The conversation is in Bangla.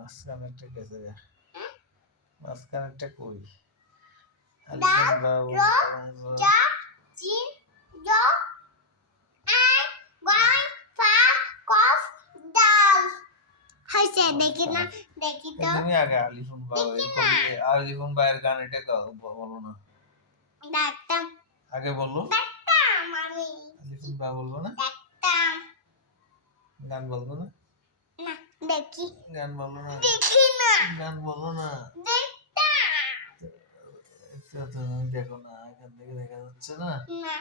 মাঝখানেরটা কে জায়গা মাঝখানেরটা কই? দাও আলিফ র যা কফ দাও। হয়েছে দেখি না দেখি তো। তুমি আগে আলিফুন আলিফুন গান এটা বলো না। দেখতাম। আগে বলল দেখতাম আমি। আলিফুন বা বলব না? দেখতাম। গান বলব না? দেখি। গান বলো না। দেখি না। গান বলো না। তুমি দেখো না এখান থেকে দেখা যাচ্ছে না। না।